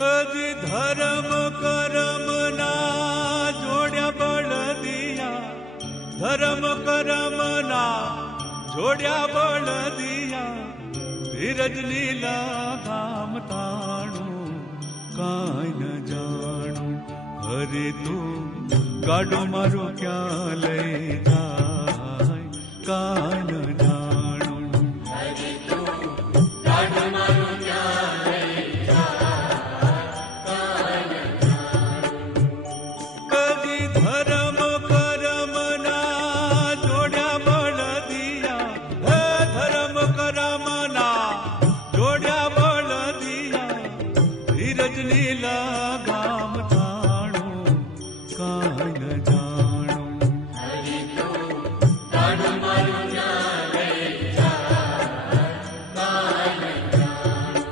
હજી ધર્મ કરમ ના જોડ્યા બળદિયા, ધર્મ કરમ ના જોડ્યા બળદિયા, ધીરજ લીલા ગામ તાણું કાંઈ ન જાણું. હરે તું ગાડો મારો ક્યાં લઈ જાય કાંઈ ન જાણું. હરે તું ગાડો મારો ક્યાં લઈ જાય કાંઈ ન જાણું. કદી ધર્મ કરમ ના જોડ્યા બળદિયા, હે ધર્મ કરમ ના જોડ્યા બળદિયા, ધીરજ લીલા ગામ તાણું કાંઈ ન જાણું. હરે તું ગાડો મારો ક્યાં લઈ જાય કાંઈ ન જાણું.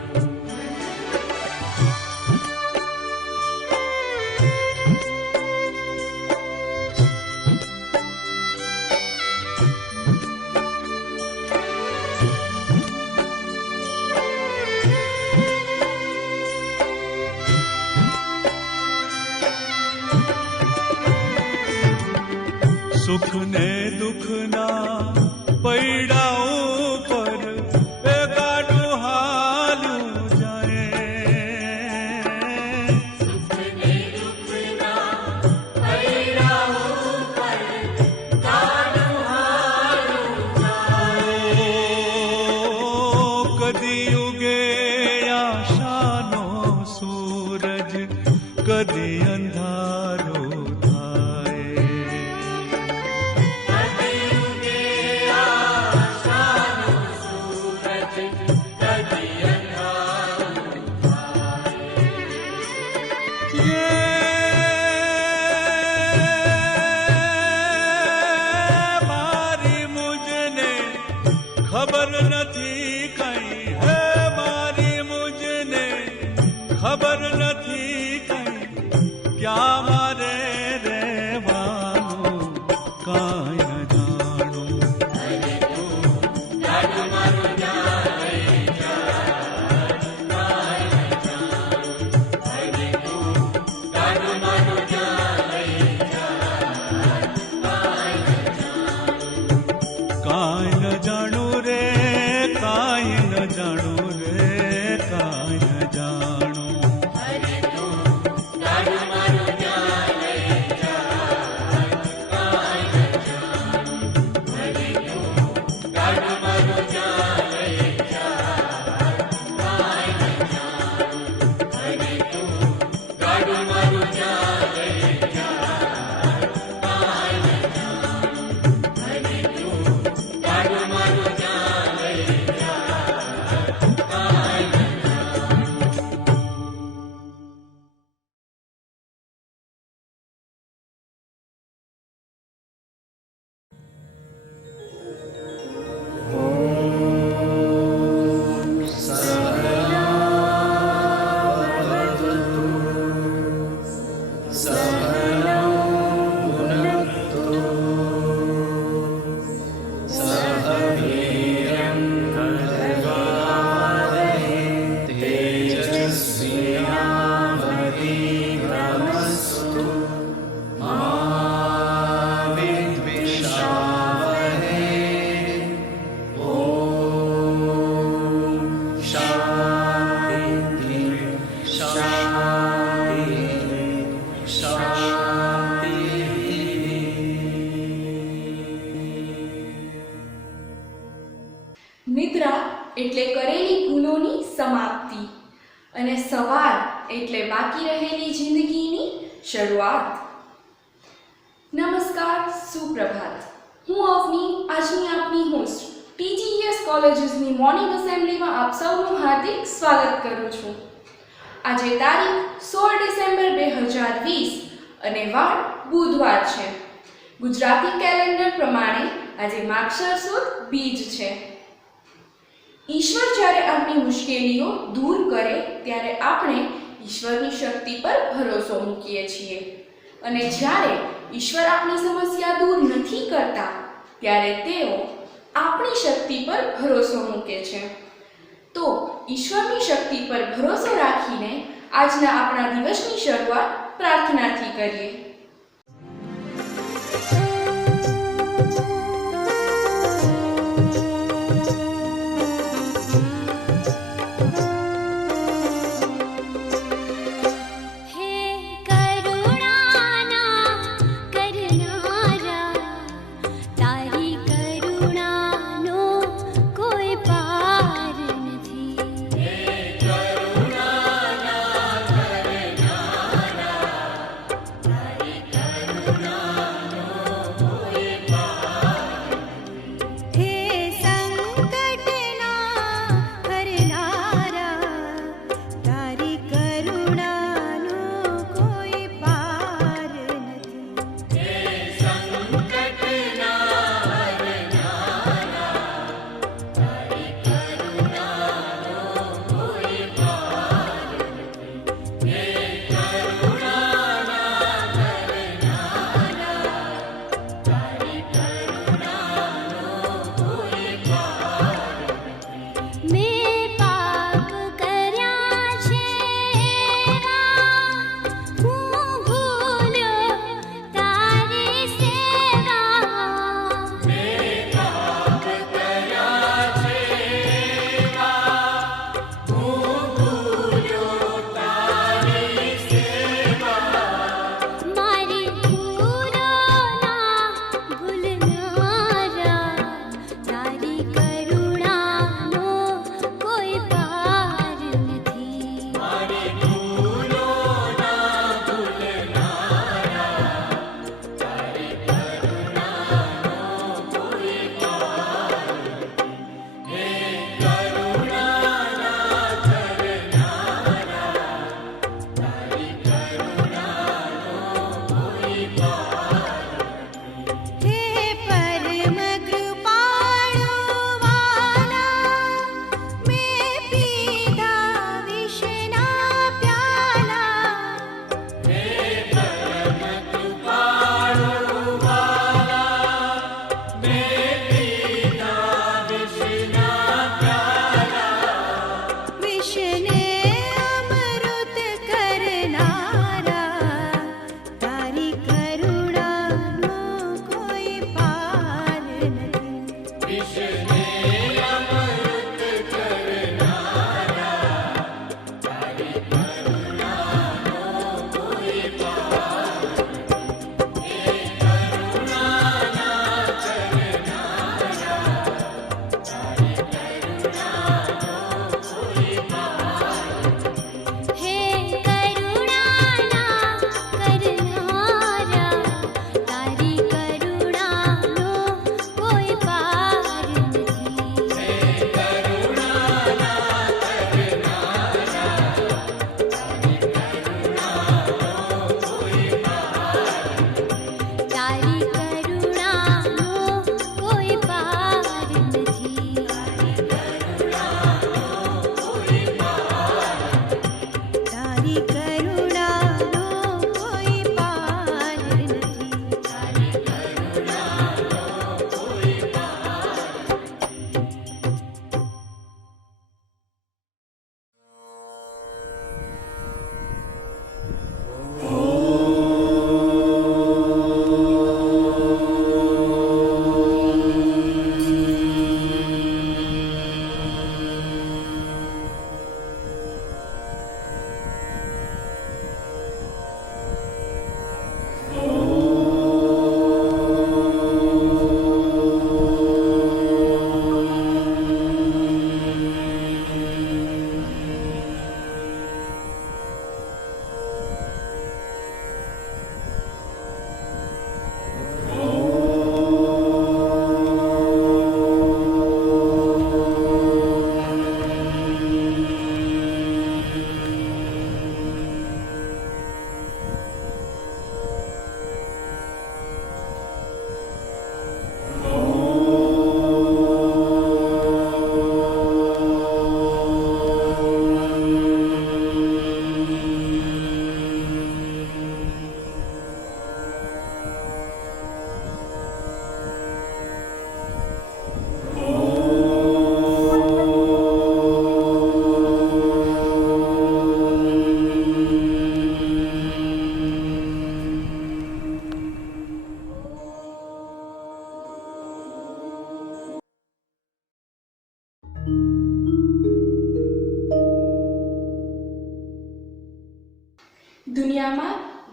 સુખ ને દુઃખ ના પૈડાઓ પર એ ગાડું હાલ્યું જાય. સુખ ને દુઃખના પૈડાઓ પર ગાડું હાલ્યું જાય. કદી ઉગે આશાનો સૂરજ, કદી અંધારો થાય. કદી ઉગે આશાનો સૂરજ, કદી અંધારું થાય. મારી મુજને ખબર નથી કઈ, હે મારી મુજને ખબર નથી કઈ, ક્યાં મારે રહેવાનું કાંઈ ન જાણું. હરે તું ગાડો મારો ક્યાં લઈ જાય કાંઈ ન જાણું. હરે તું ગાડો મારો ક્યાં લઈ જાય કાંઈ ન જાણું. કાંઈ ન જાણું રે, કાંઈ ન જાણું રે, કાંઈ ન જાણું. હરે તું ગાડો મારો ક્યાં લઈ જાય કાંઈ ન જાણું. હરે તું ગાડો મારો ક્યાં લઈ જાય કાંઈ ન જાણું. હરે તું ગાડો મારો ક્યાં લઈ જાય કાંઈ ન જાણું. હરે તું ગાડો મારો ક્યાં લઈ જાય કાંઈ ન જાણું. નિદ્રા એટલે કરેલી ભૂલોની સમાપ્તિ અને સવાર એટલે બાકી રહેલી જિંદગીની શરૂઆત. નમસ્કાર, સુપ્રભાત. હું અવની આજની આપની હોસ્ટ TGES કોલેજીસની મોર્નિંગ એસેમ્બલીમાં આપ સૌનું હાર્દિક સ્વાગત કરું છું. આજે તારીખ 16 ડિસેમ્બર 2020 અને વાર બુધવાર છે. ગુજરાતી કેલેન્ડર પ્રમાણે આજે માગશર સુદ બીજ છે. ઈશ્વર જ્યારે આપણી મુશ્કેલીઓ દૂર કરે ત્યારે આપણે ઈશ્વરની શક્તિ પર ભરોસો મૂકીએ છીએ અને જ્યારે ઈશ્વર આપણી સમસ્યા દૂર નથી કરતા ત્યારે તેઓ આપણી શક્તિ પર ભરોસો મૂકે છે. તો ઈશ્વરની શક્તિ પર ભરોસો રાખીને આજના આપણા દિવસની શરૂઆત પ્રાર્થનાથી કરીએ.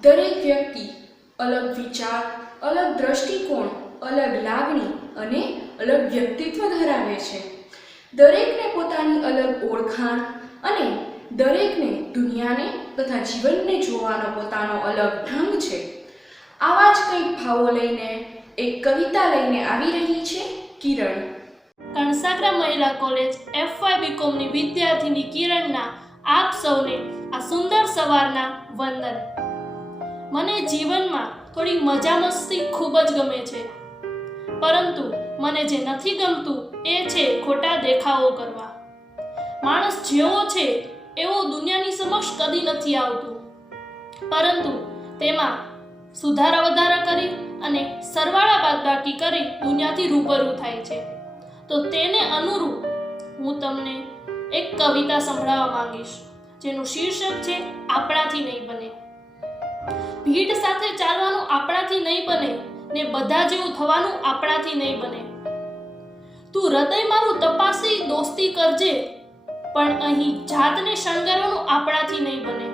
દરેક વ્યક્તિ અલગ વિચાર, અલગ દ્રષ્ટિકોણ, અલગ લાગણી અને અલગ વ્યક્તિત્વ ધરાવે છે. દરેકને પોતાની અલગ ઓળખાણ અને દરેકને દુનિયાને તથા જીવનને જોવાનો પોતાનો અલગ ઢંગ છે. આવા જ કંઈક ભાવો લઈને એક કવિતા લઈને આવી રહી છે કિરણ. કણસાગરા મહિલા કોલેજ FY બીકોમની વિદ્યાર્થીની કિરણના આપ સૌને આ સુંદર સવારના વંદન. મને જીવનમાં થોડી મજા મસ્તી ખૂબ જ ગમે છે, પરંતુ મને જે નથી ગમતું એ છે ખોટા દેખાવો કરવા. માણસ જેવો છે એવો દુનિયાની સમક્ષ કદી નથી આવતું, પરંતુ તેમાં સુધારા વધારા કરી અને સરવાળા બાદબાકી કરી દુનિયાથી રૂબરૂ થાય છે. તો તેને અનુરૂપ હું તમને એક કવિતા સંભળાવવા માંગીશ, જેનું શીર્ષક છે આપણાથી નહીં બને. ભીડ સાથે ચાલવાનું આપણાથી નહીં બને ને બધા જેવું થવાનું આપણાથી નહીં બને. તું હૃદય મારું તપાસી દોસ્તી કરજે, પણ અહીં જાતને શણગારવાનું આપણાથી નહીં બને.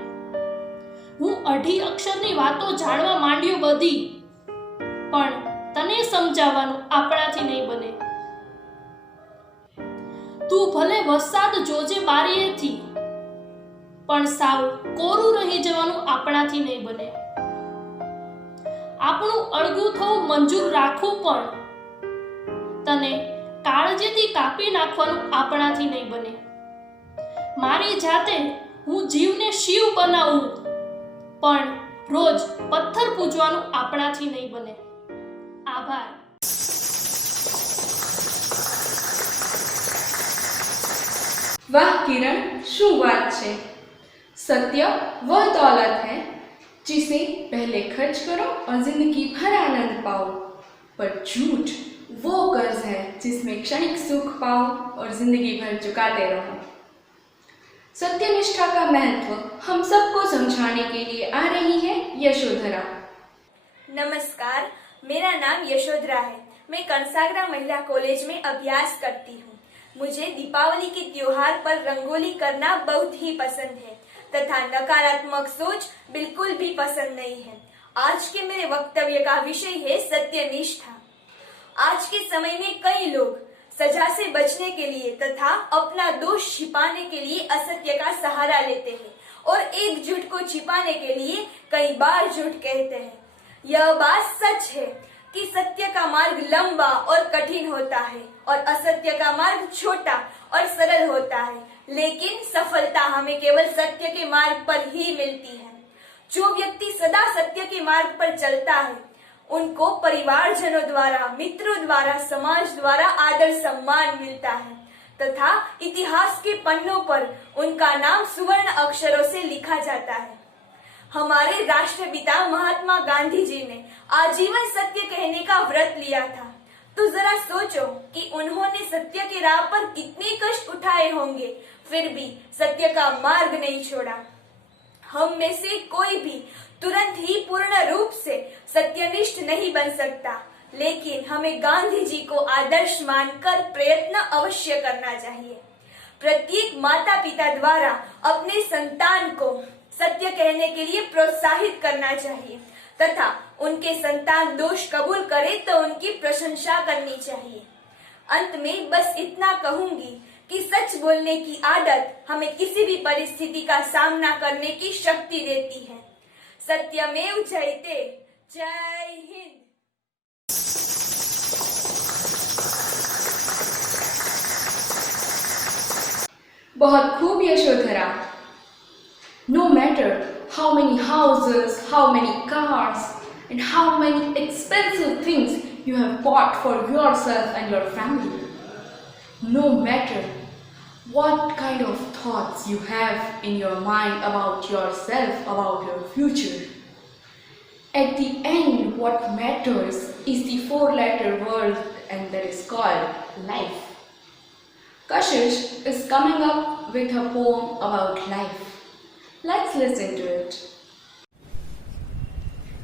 હું 2 અક્ષરની વાતો જાણવા માંડ્યો બધી, પણ તને સમજાવવાનું આપણાથી નહીં બને. તું ભલે વરસાદ જોજે બારીએથી, પણ સાવ કોરું રહી જવાનું આપણાથી નહીં બને. આપણું અળગું થવું મંજૂર રાખવું, પણ તને કાળજીથી કાપી નાખવાનું આપણાથી નહીં બને. મારી જાતે હું જીવને શિવ બનાવું, પણ રોજ પથ્થર પૂજવાનું આપણાથી નહીં બને. આભાર. वाह किरण, શું વાત છે. सत्य वह दौलत है जिसे पहले खर्च करो और जिंदगी भर आनंद पाओ, पर झूठ वो कर्ज है जिसमें क्षणिक सुख पाओ और जिंदगी भर चुकाते रहो. सत्यनिष्ठा का महत्व हम सबको समझाने के लिए आ रही है यशोधरा. नमस्कार, मेरा नाम यशोधरा है. मैं कंसागरा महिला कॉलेज में अभ्यास करती हूँ. मुझे दीपावली के त्योहार पर रंगोली करना बहुत ही पसंद है तथा नकारात्मक सोच बिल्कुल भी पसंद नहीं है. आज के मेरे वक्तव्य का विषय है सत्यनिष्ठा. आज के समय में कई लोग सजा से बचने के लिए तथा अपना दोष छिपाने के लिए असत्य का सहारा लेते हैं और एक झूठ को छिपाने के लिए कई बार झूठ कहते हैं. यह बात सच है कि सत्य का मार्ग लंबा और कठिन होता है और असत्य का मार्ग छोटा और सरल होता है, लेकिन सफलता हमें केवल सत्य के मार्ग पर ही मिलती है. जो व्यक्ति सदा सत्य के मार्ग पर चलता है, उनको परिवारजनों द्वारा, मित्रों द्वारा, समाज द्वारा आदर सम्मान मिलता है तथा इतिहास के पन्नों पर उनका नाम सुवर्ण अक्षरों से लिखा जाता है. हमारे राष्ट्रपिता महात्मा गांधी जी ने आजीवन सत्य कहने का व्रत लिया था. तो जरा सोचो कि उन्होंने सत्य की राह पर कितने कष्ट उठाए होंगे, फिर भी सत्य का मार्ग नहीं छोड़ा. हम में से कोई भी तुरंत ही पूर्ण रूप से सत्यनिष्ठ नहीं बन सकता, लेकिन हमें गांधी जी को आदर्श मानकर प्रयत्न अवश्य करना चाहिए. प्रत्येक माता पिता द्वारा अपने संतान को सत्य कहने के लिए प्रोत्साहित करना चाहिए तथा उनके संतान दोष कबूल करे तो उनकी प्रशंसा करनी चाहिए. अंत में बस इतना कहूंगी कि सच बोलने की आदत हमें किसी भी परिस्थिति का सामना करने की शक्ति देती है. सत्यमेव जयते. जय हिंद. बहुत खूब Yashodhara. No matter how many houses, how many cars, and how many expensive things you have bought for yourself and your family, no matter what kind of thoughts you have in your mind about yourself, about your future, at the end what matters is the 4-letter word, and that is called life. Kashish is coming up with a poem about life. Let's listen to it.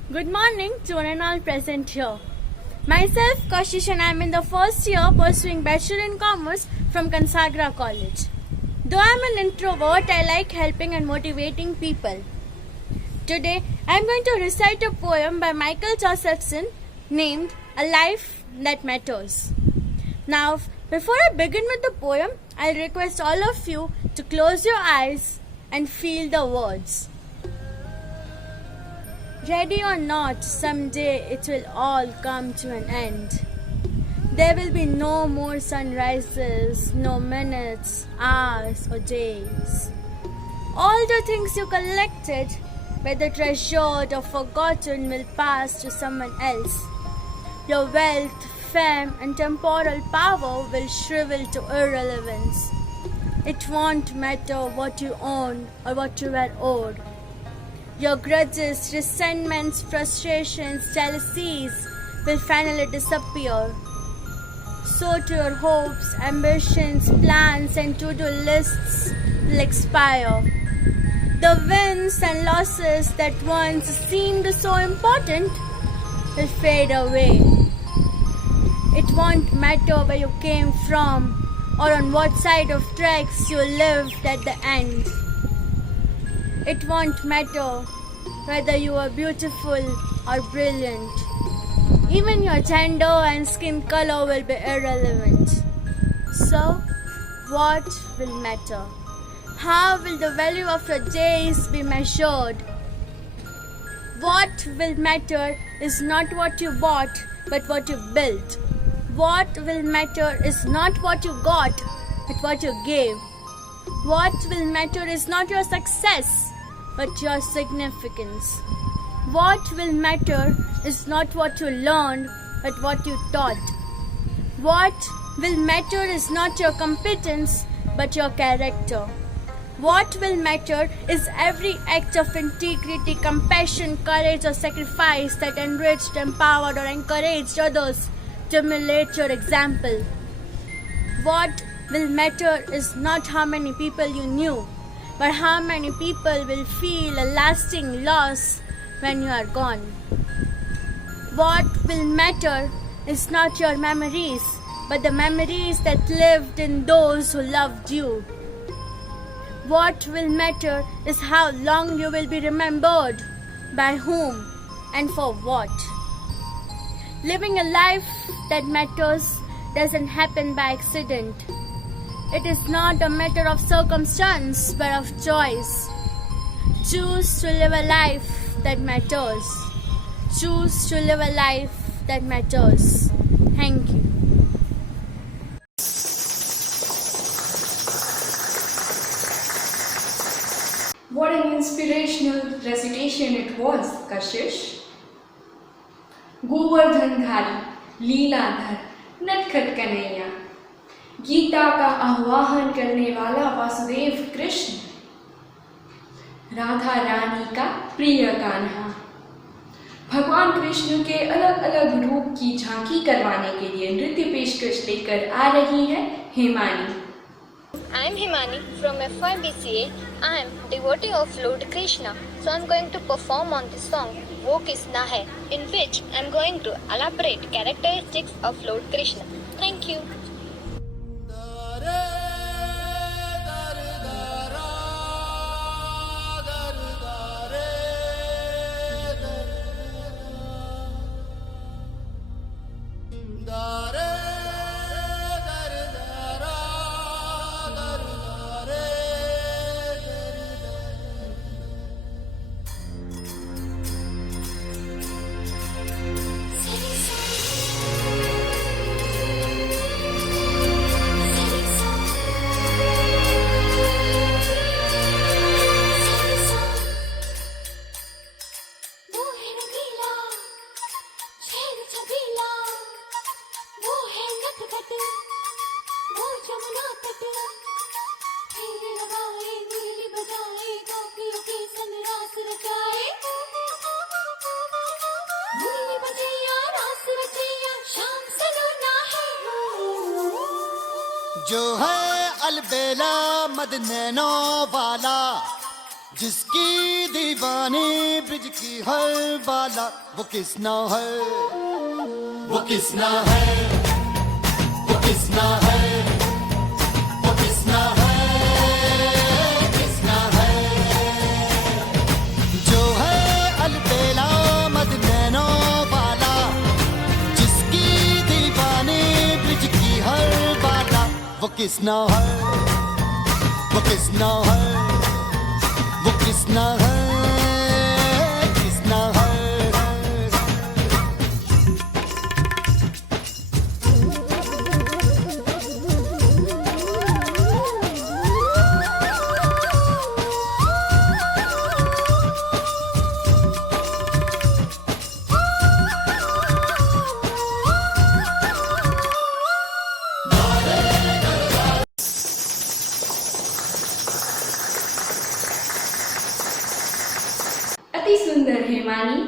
Good morning to one and all present here. Myself Kashish and I am in the first year pursuing Bachelor in Commerce from Consagra College. Though I am an introvert, I like helping and motivating people. Today I'm going to recite a poem by Michael Josephson named A Life That Matters. Now, before I begin with the poem, I'll request all of you to close your eyes and feel the words. Ready or not, someday it will all come to an end. There will be no more sunrises, no minutes, hours or days. All the things you collected, whether treasured or forgotten, will pass to someone else. Your wealth, fame and temporal power will shrivel to irrelevance. It won't matter what you own or what you were owed. Your grudges, resentments, frustrations, jealousies will finally disappear. So to your hopes, ambitions, plans and to-do lists will expire. The wins and losses that once seemed so important will fade away. It won't matter where you came from or on what side of tracks you lived at the end. It won't matter whether you are beautiful or brilliant. Even your gender and skin color will be irrelevant. So, what will matter? How will the value of your days be measured? What will matter is not what you bought, but what you built. What will matter is not what you got, but what you gave. What will matter is not your success, but your significance. What will matter is not what you learned, but what you taught. What will matter is not your competence, but your character. What will matter is every act of integrity, compassion, courage or sacrifice that enriched, empowered or encouraged others to emulate your example. What will matter is not how many people you knew, but how many people will feel a lasting loss when you are gone. What will matter is not your memories, but the memories that lived in those who loved you. What will matter is how long you will be remembered, by whom and for what. Living a life that matters doesn't happen by accident. It is not a matter of circumstance, but of choice. Choose to live a life that matters. Choose to live a life that matters. Thank you. What an inspirational recitation it was, Kashish. Govardhandhari, Leeladhar, नटखट कन्हैया, गीता का आह्वान करने वाला वासुदेव कृष्ण, राधा रानी का प्रिय कान्हा। भगवान कृष्ण के अलग अलग रूप की झांकी करवाने के लिए नृत्य पेशकश लेकर आ रही है Himani. I am Himani from FYBCA. I am devotee of Lord Krishna. So I am going to perform on the song Wo Kisna Hai, in which I am going to elaborate characteristics of Lord Krishna. Thank you. जो है अलबेला मद nano वाला, जिसकी दीवानी bridge की हर बाला, वो किसना है, वो किसना है, वो किसना है, वो किसना है, किसना है। जो है किसना है, वो किसना है, वो किसना है, किसना है। अति सुंदर है मानी.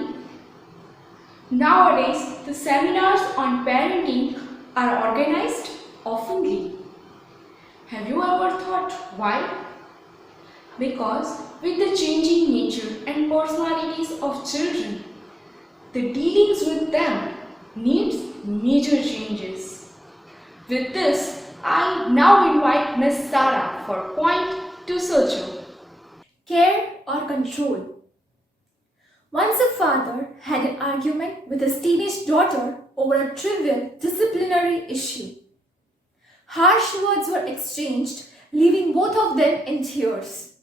Nowadays, the seminars on parenting are organized oftenly. Have you ever thought why? Because with the changing nature and personalities of children, the dealings with them needs major changes. With this, I now invite Miss Sara for point to Socho. Care or control? Once a father had an argument with his teenage daughter over a trivial disciplinary issue. Harsh words were exchanged, leaving both of them in tears.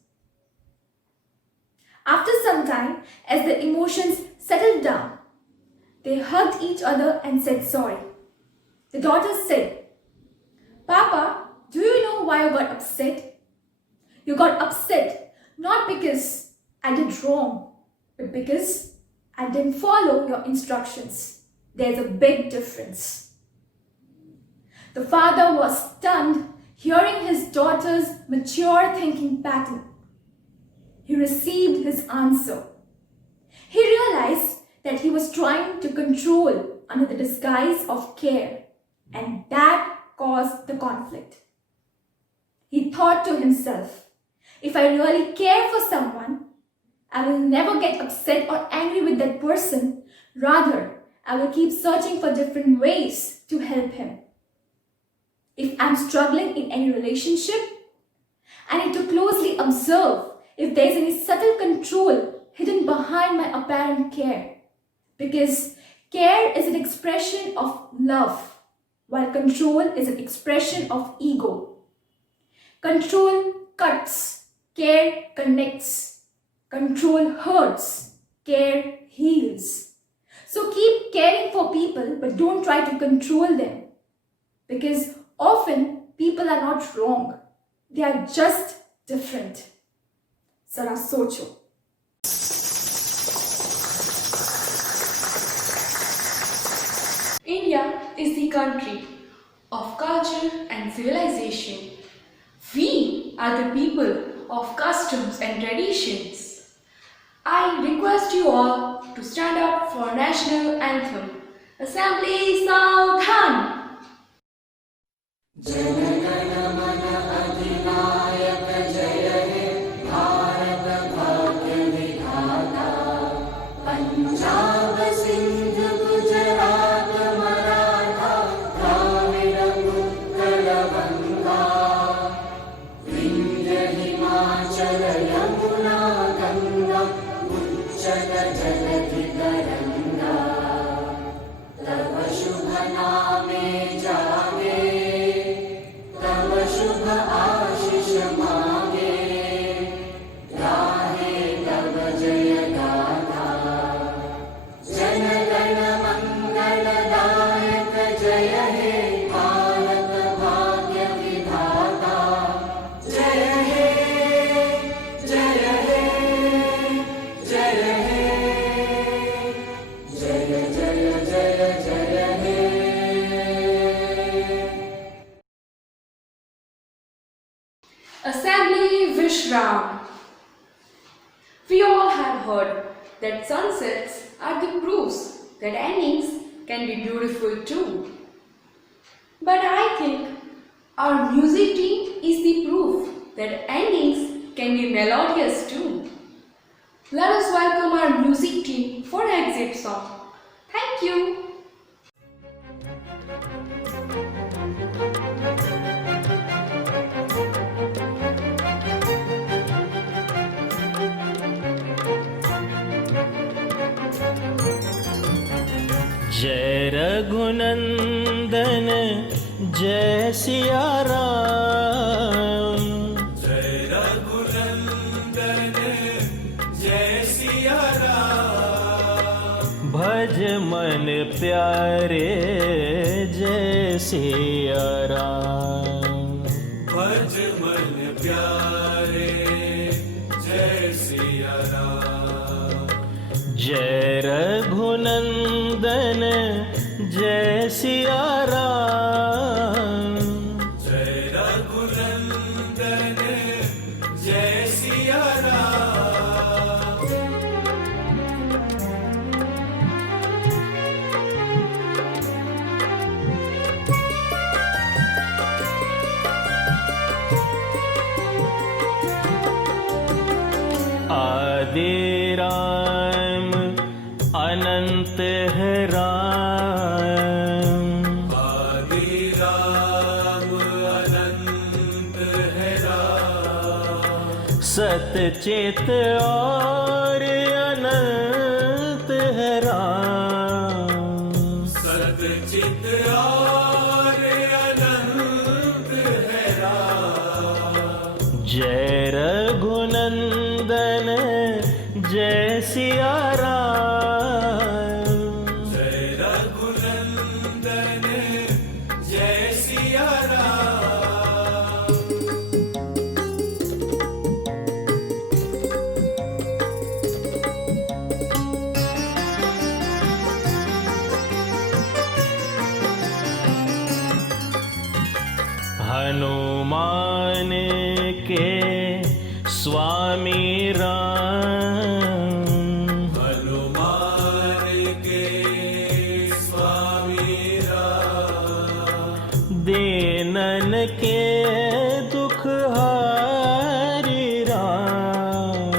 After some time, as the emotions settled down, they hugged each other and said sorry. The daughter said, "Papa, do you know why I got upset? You got upset not because I did wrong, but because I didn't follow your instructions. There's a big difference." The father was stunned hearing his daughter's mature thinking pattern. He received his answer. He realized that he was trying to control under the disguise of care, and that caused the conflict. He thought to himself, if I really care for someone, I will never get upset or angry with that person. Rather, I will keep searching for different ways to help him. If I'm struggling in any relationship, I need to closely observe if there's any subtle control hidden behind my apparent care. Because care is an expression of love, while control is an expression of ego. Control cuts, care connects. Control hurts, care heals. So keep caring for people, but don't try to control them. Because often people are not wrong. They are just different. Zara socho. India is the country of culture and civilization. We are the people of customs and traditions. I request you all to stand up for national anthem. Assembly Saudhan. Assembly Vishram. We all have heard that sunsets are the proofs that endings can be beautiful too. But I think our music team is the proof that endings can be melodious too. Let us welcome our music team for an exit song. Thank you. जय रघुनंदन जय सिया राम। जय रघुनंदन जय सिया राम। भज मन प्यारे जय सिया राम। भज मन प्यारे जय सिया राम। जय रघुनंदन जय सिया राम। जय रघुनंदन जय सिया राम। आदि राम अनंत है राम। आदि राम अनंत है राम। सतचित और अनंत है राम। सतचित और अनंत है राम। जय रघुनंदन जय सिया राम। जय रघुनंदन जय सिया राम। हनुमान के स्वामी राम। हनुमान के स्वामी राम। दीनन के दुख हारी राम।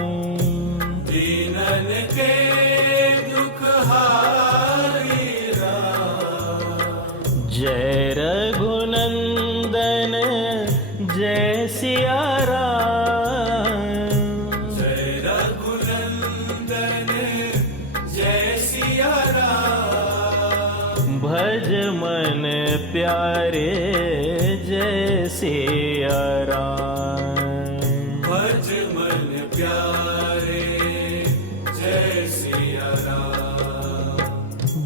दीनन के दुख हारी राम। जय रघुनंदन जय सिया राम। जय रघुनंदन जय सिया राम। भज मन प्यारे जय सिया राम। भज मन प्यारे जय सिया राम।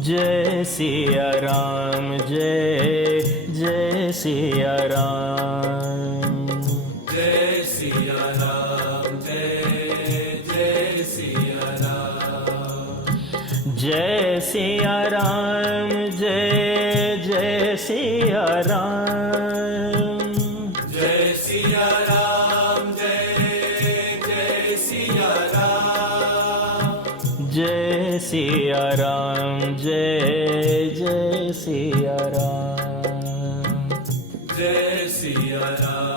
जय सिया राम जय जय सिया राम। जय सिया राम जय जय सिया राम। जय सिया राम जय जय सिया राम। जय सिया राम जय जय सिया राम। जय सिया राम जय जय सिया राम। जय सिया राम